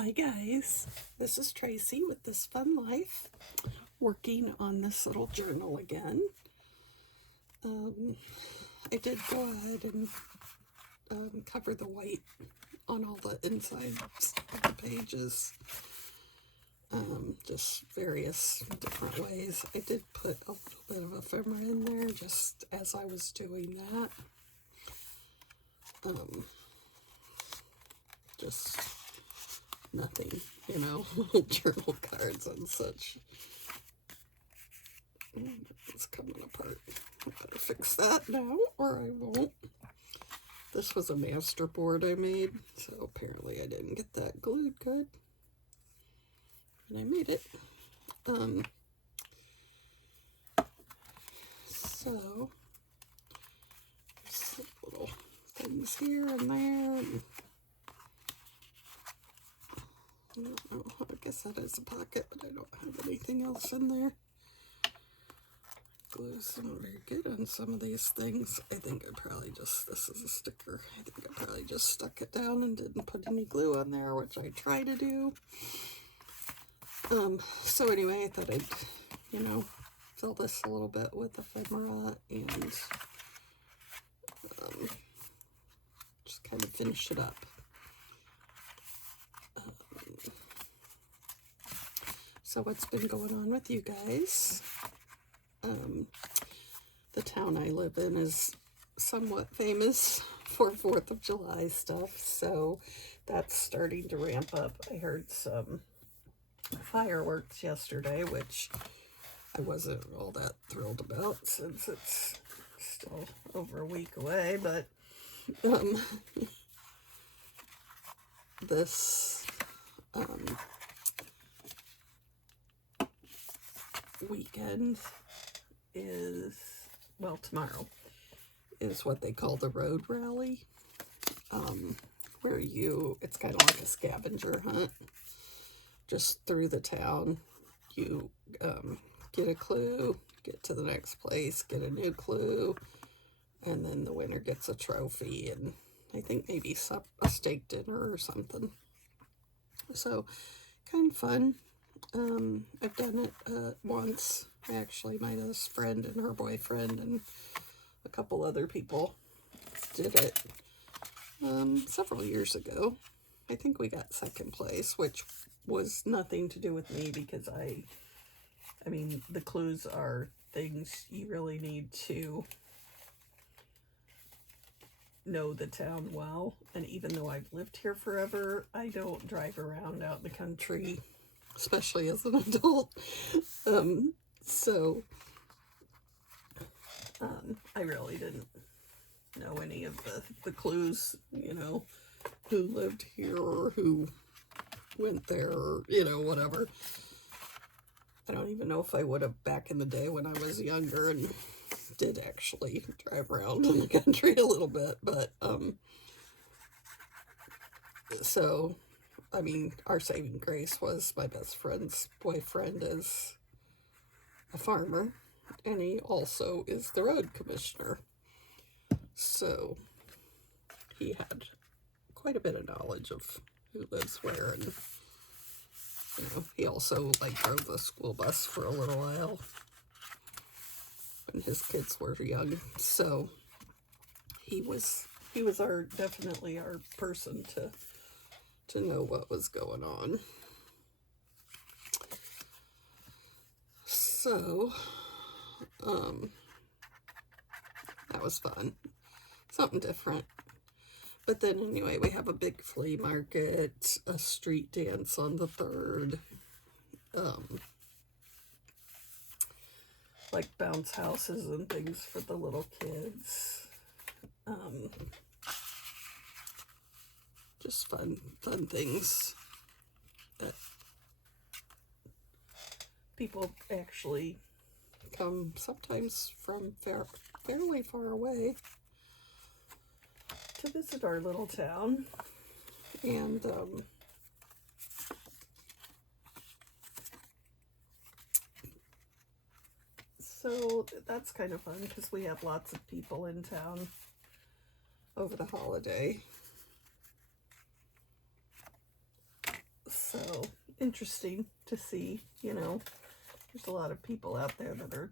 Hi guys, this is Tracy with This Fun Life, working on this little journal again. I did go ahead and cover the white on all the insides of the pages, just various different ways. I did put a little bit of ephemera in there just as I was doing that. Just nothing, journal cards and such. It's coming apart. I better fix that now, or I won't. This was a master board I made, so apparently I didn't get that glued good. And I made it. So, some little things here and there. I don't know, I guess that is a pocket, but I don't have anything else in there. Glue's not very good on some of these things. I think I probably just, this is a sticker, I think I probably just stuck it down and didn't put any glue on there, which I try to do. So anyway, I thought I'd, fill this a little bit with ephemera and just kind of finish it up. So what's been going on with you guys? The town I live in is somewhat famous for 4th of July stuff, so that's starting to ramp up. I heard some fireworks yesterday, which I wasn't all that thrilled about since it's still over a week away, but this weekend is, well, tomorrow is what they call the road rally, where it's kind of like a scavenger hunt just through the town. You get a clue, get to the next place, get a new clue, and then the winner gets a trophy and I think maybe a steak dinner or something. So kind of fun. I've done it once. Actually, my best friend and her boyfriend and a couple other people did it several years ago. I think we got second place, which was nothing to do with me because I mean, the clues are things you really need to know the town well. And even though I've lived here forever, I don't drive around out in the country, especially as an adult. So I really didn't know any of the clues, who lived here or who went there or, whatever. I don't even know if I would have back in the day when I was younger and did actually drive around in the country a little bit, but so I mean, our saving grace was my best friend's boyfriend is a farmer, and he also is the road commissioner. So he had quite a bit of knowledge of who lives where, and he also drove the school bus for a little while when his kids were young. So he was definitely our person to know what was going on. So that was fun, something different. But then anyway, we have a big flea market, a street dance on the 3rd, like bounce houses and things for the little kids. Just fun things that people actually come sometimes from fairly far away to visit our little town. And so that's kind of fun because we have lots of people in town over the holiday. So interesting to see, you know, there's a lot of people out there that are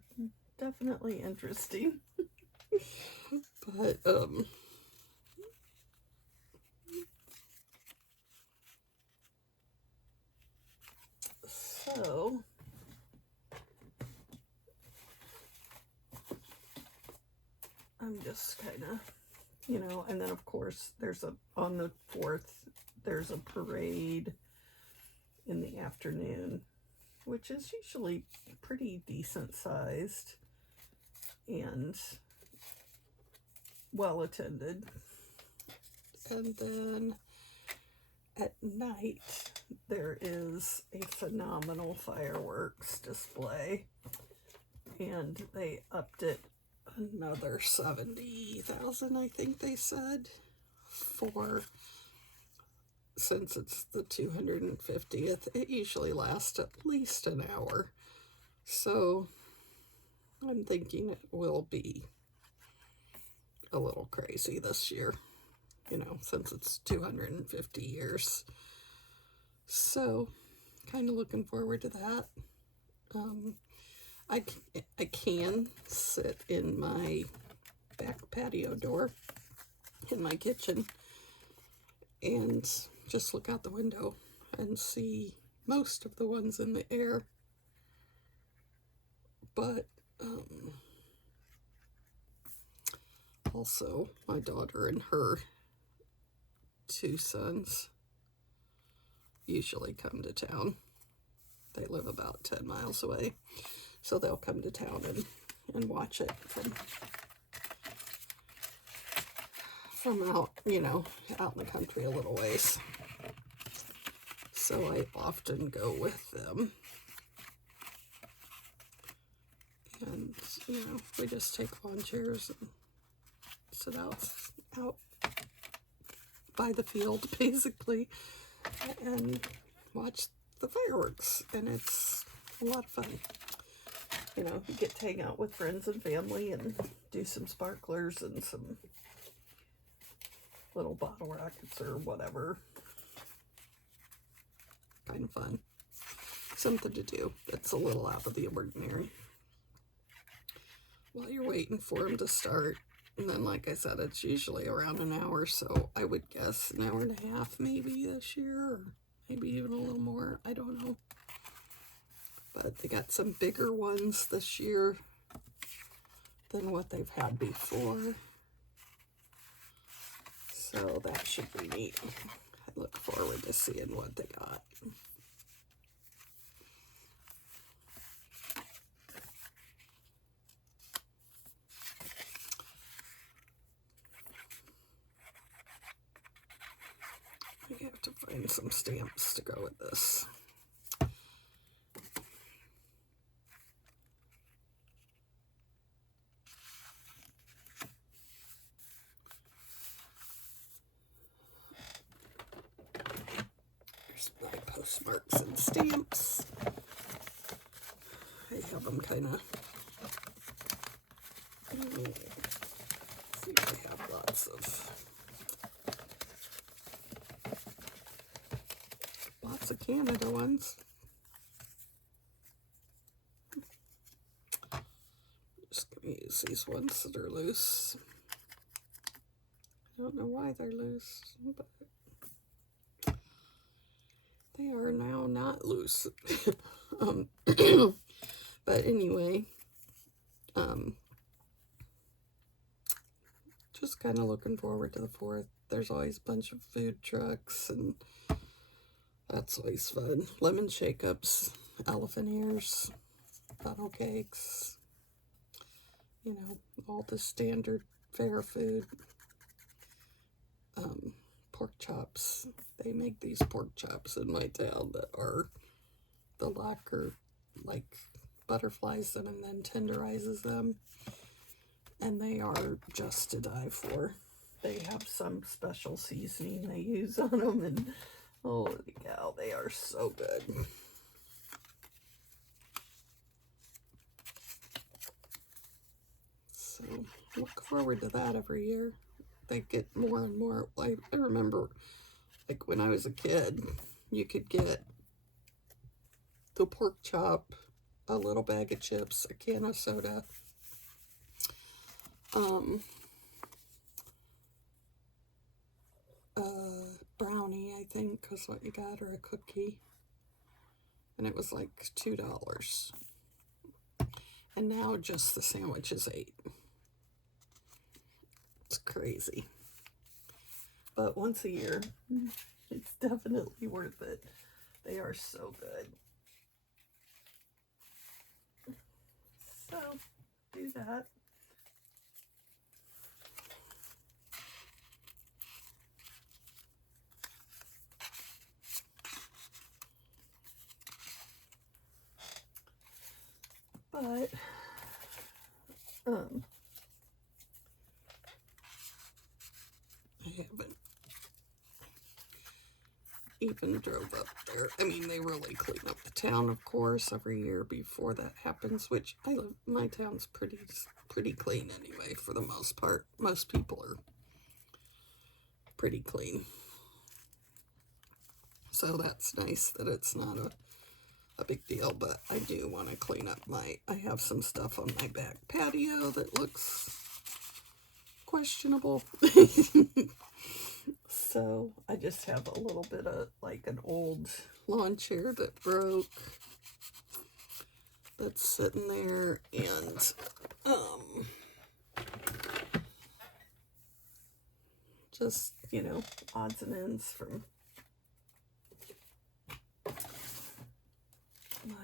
definitely interesting. But, so, I'm just kind of, you know, and then of course there's on the 4th, there's a parade in the afternoon, which is usually pretty decent sized and well attended. And then at night, there is a phenomenal fireworks display, and they upped it another 70,000, I think they said, since it's the 250th. It usually lasts at least an hour, so I'm thinking it will be a little crazy this year, you know, since it's 250 years. So, kind of looking forward to that. I can sit in my back patio door in my kitchen and just look out the window and see most of the ones in the air. But also my daughter and her 2 sons usually come to town. They live about 10 miles away, so they'll come to town and watch it from out, you know, out in the country a little ways. So I often go with them. And, you know, we just take lawn chairs and sit out by the field, basically, and watch the fireworks. And it's a lot of fun. You know, you get to hang out with friends and family and do some sparklers and some little bottle rockets or whatever. Kind of fun. Something to do that's a little out of the ordinary. While you're waiting for them to start, and then, like I said, it's usually around an hour, so I would guess an hour and a half maybe this year, or maybe even a little more. I don't know. But they got some bigger ones this year than what they've had before. So that should be neat. I look forward to seeing what they got. I have to find some stamps to go with this. Here's my postmarks and stamps. I have them kind of, see if I have lots of Canada ones. Just gonna use these ones that are loose. I don't know why they're loose, but they are now not loose. But anyway, just kind of looking forward to the 4th. There's always a bunch of food trucks, and that's always fun. Lemon shake-ups, elephant ears, funnel cakes, you know, all the standard fare food. Pork chops. They make these pork chops in my town that are the lacquer, like butterflies them and then tenderizes them. And they are just to die for. They have some special seasoning they use on them, and holy cow, they are so good. So look forward to that every year. They get more and more. I remember, like when I was a kid, you could get the pork chop, a little bag of chips, a can of soda, a brownie, I think, was what you got, or a cookie. And it was like $2. And now just the sandwich is $8. It's crazy. But once a year, it's definitely worth it. They are so good. So, do that. But, I haven't even drove up there. I mean, they really clean up the town, of course, every year before that happens, which my town's pretty clean anyway, for the most part. Most people are pretty clean. So that's nice that it's not a big deal, but I do want to clean up I have some stuff on my back patio that looks questionable. So I just have a little bit of like an old lawn chair that broke that's sitting there, and just, odds and ends from my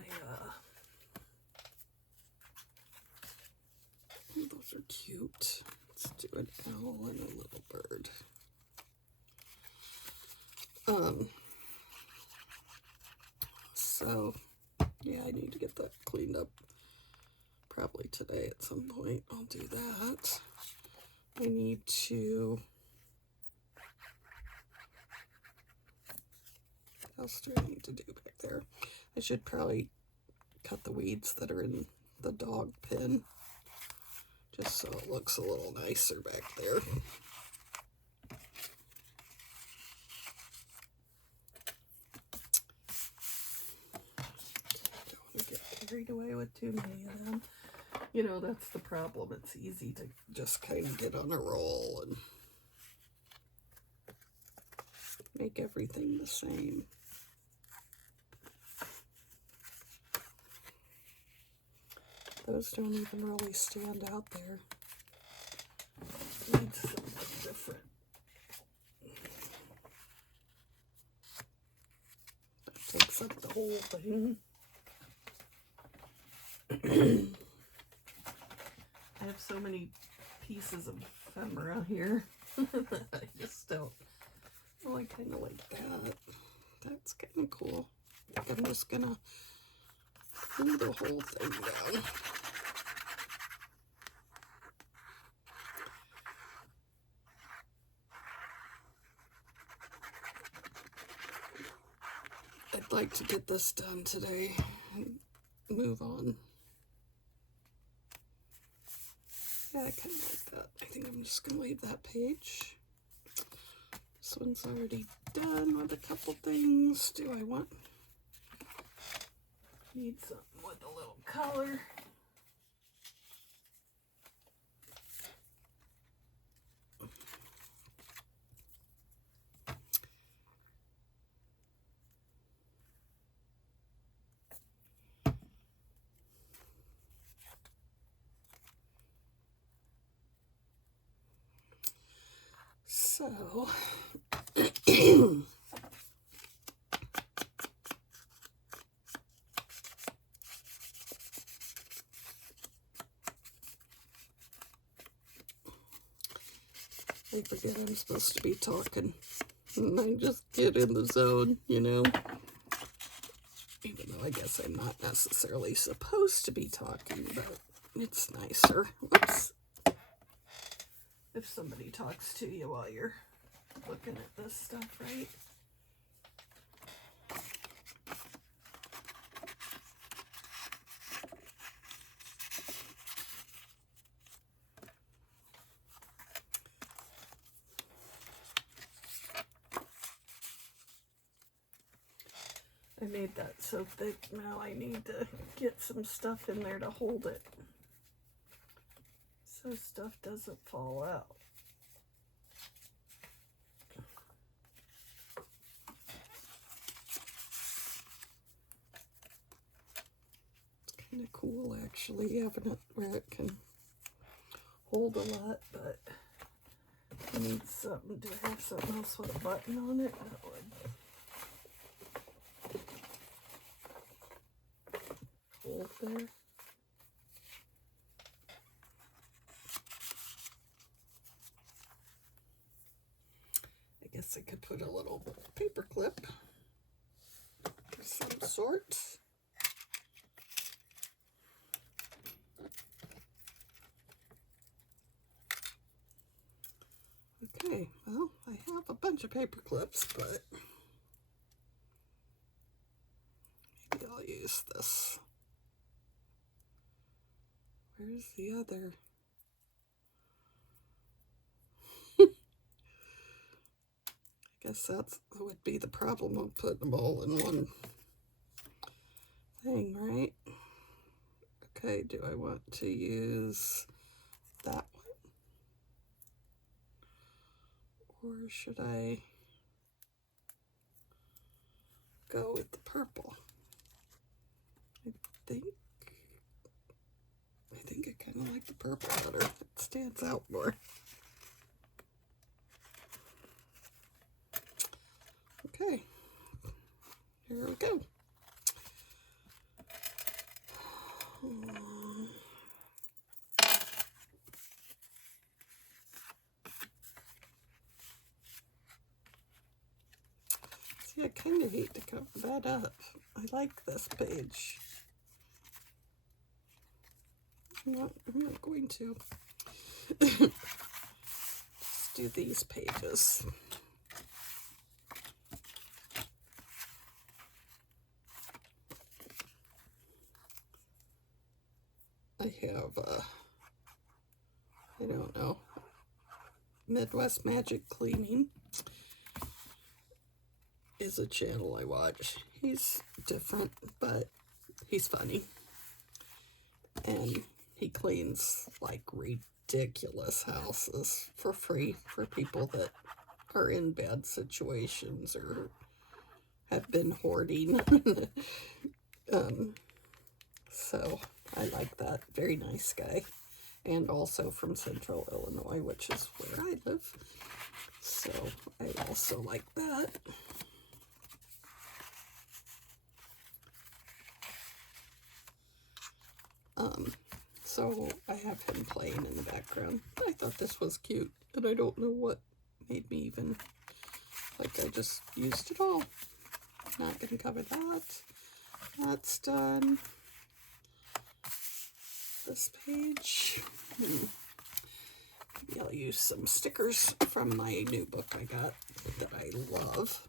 those are cute. Let's do an owl and a little bird. So yeah, I need to get that cleaned up probably today at some point. I'll do that. I need to, what else do I need to do back there? I should probably cut the weeds that are in the dog pen, just so it looks a little nicer back there. Don't want to get carried away with too many of them. That's the problem. It's easy to just kind of get on a roll and make everything the same. Those don't even really stand out there. Need something different. That takes up the whole thing. I have so many pieces of ephemera here. I just don't. Oh, I kind of like that. That's kind of cool. I think I'm just gonna glue the whole thing down. I'd like to get this done today and move on. Yeah, I kind of like that. I think I'm just gonna leave that page. This one's already done with a couple things. Do I need something with a little color? So, I forget I'm supposed to be talking, and I just get in the zone, Even though I guess I'm not necessarily supposed to be talking, but it's nicer. Oops. If somebody talks to you while you're looking at this stuff, right? I made that so thick, now I need to get some stuff in there to hold it so stuff doesn't fall out. It's kind of cool actually having it where it can hold a lot, but I need something to have something else with a button on it. That would hold there. I guess I could put a little paper clip of some sort. Okay, well, I have a bunch of paper clips, but maybe I'll use this. Where's the other? I guess that would be the problem of putting them all in one thing, right? Okay, do I want to use that one? Or should I go with the purple? I think I kind of like the purple better. It stands out more. Okay, here we go. See, I kind of hate to cover that up. I like this page. I'm not going to. Just do these pages. I have, I don't know, Midwest Magic Cleaning is a channel I watch. He's different, but he's funny. And he cleans like ridiculous houses for free for people that are in bad situations or have been hoarding. So I like that. Very nice guy. And also from Central Illinois, which is where I live. So I also like that. So I have him playing in the background. I thought this was cute, and I don't know what made me even, like, I just used it all. Not gonna cover that. That's done. This page. Maybe I'll use some stickers from my new book I got that I love.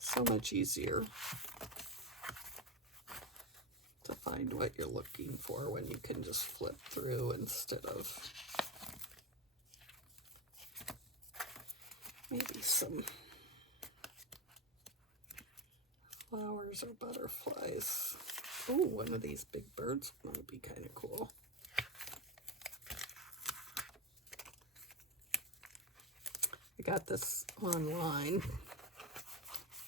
So much easier to find what you're looking for when you can just flip through instead of maybe some flowers or butterflies. Oh, one of these big birds might be kind of cool. I got this online,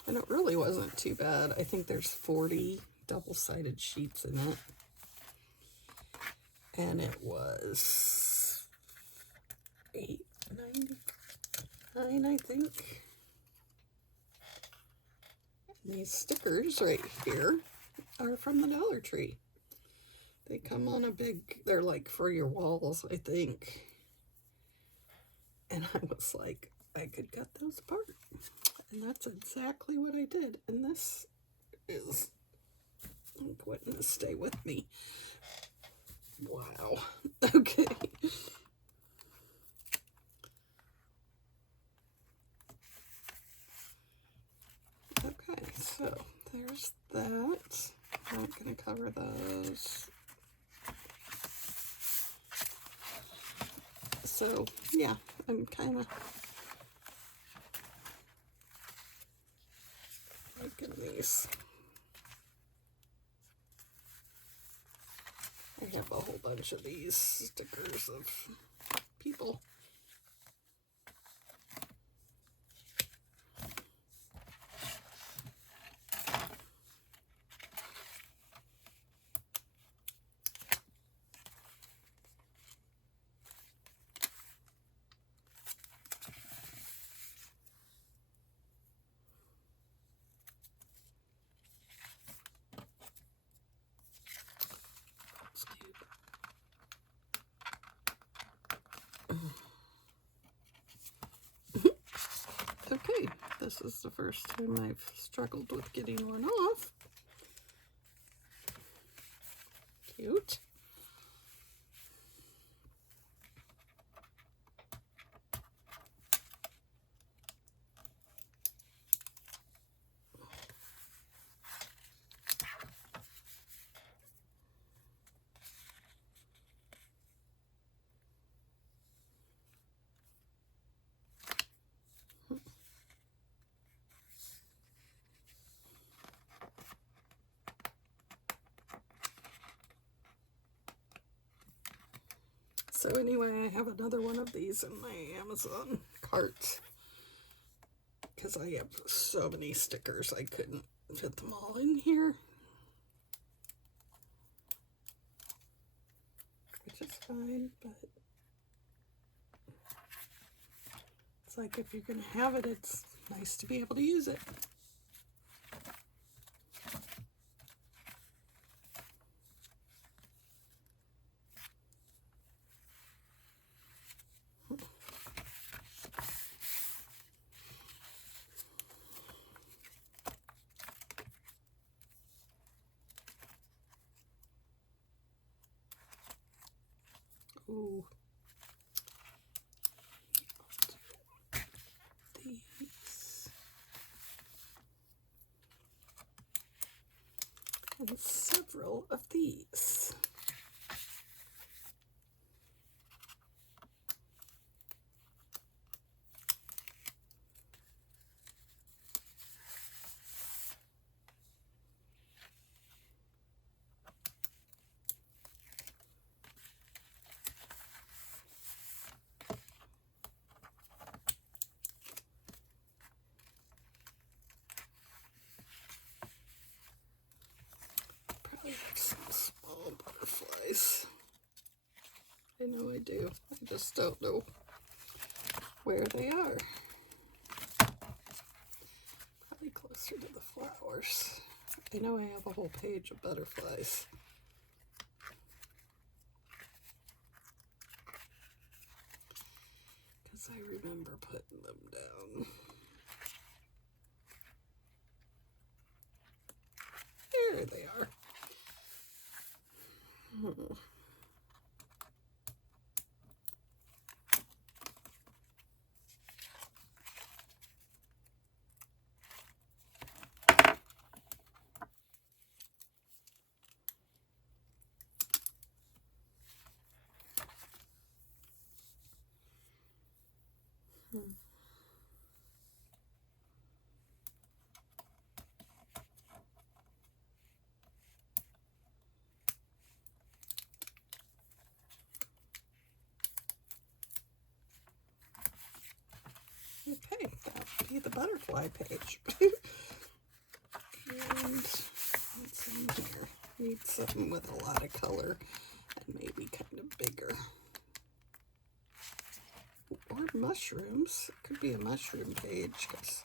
and it really wasn't too bad. I think there's 40 double-sided sheets in it, and it was $8.99, I think. And these stickers right here are from the Dollar Tree. They come on a big, they're like for your walls, I think. And I was like, I could cut those apart. And that's exactly what I did. And this is going to stay with me. Wow. Okay. Okay, so there's that. I'm not going to cover those. So, yeah, I'm kind of liking these. I have a whole bunch of these stickers of people. Okay, this is the first time I've struggled with getting one off. Cute. So anyway, I have another one of these in my Amazon cart because I have so many stickers I couldn't fit them all in here, which is fine, but it's like if you're going to have it, it's nice to be able to use it. Ooh. These. And several of these. Probably have some small butterflies. I know I do. I just don't know where they are. Probably closer to the flowers. I know I have a whole page of butterflies. Because I remember putting them down. There they are. Okay, that'll be the butterfly page. And what's in here? Need something with a lot of color and maybe kind of bigger. Or mushrooms. It could be a mushroom page because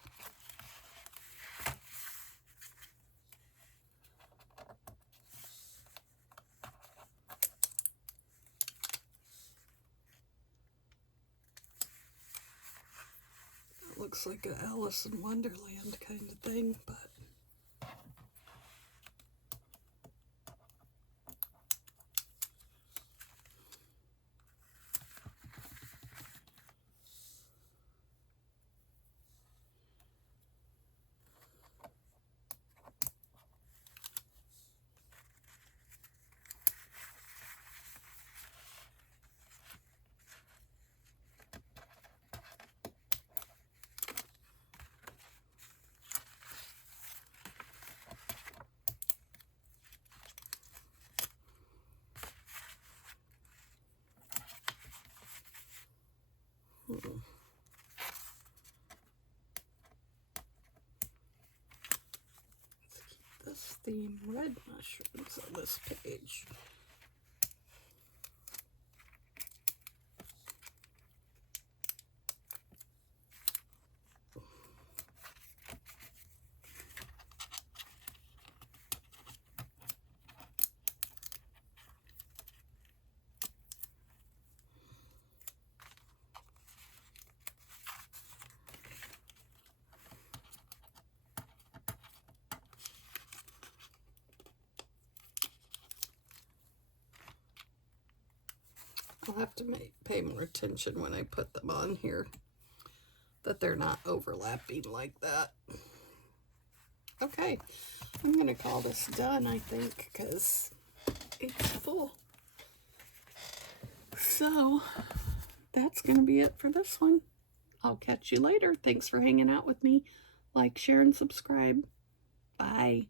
it looks like an Alice in Wonderland kind of thing, but Christmas theme red mushrooms on this page. I'll have to pay more attention when I put them on here, that they're not overlapping like that. Okay, I'm going to call this done, I think, because it's full. So, that's going to be it for this one. I'll catch you later. Thanks for hanging out with me. Like, share, and subscribe. Bye.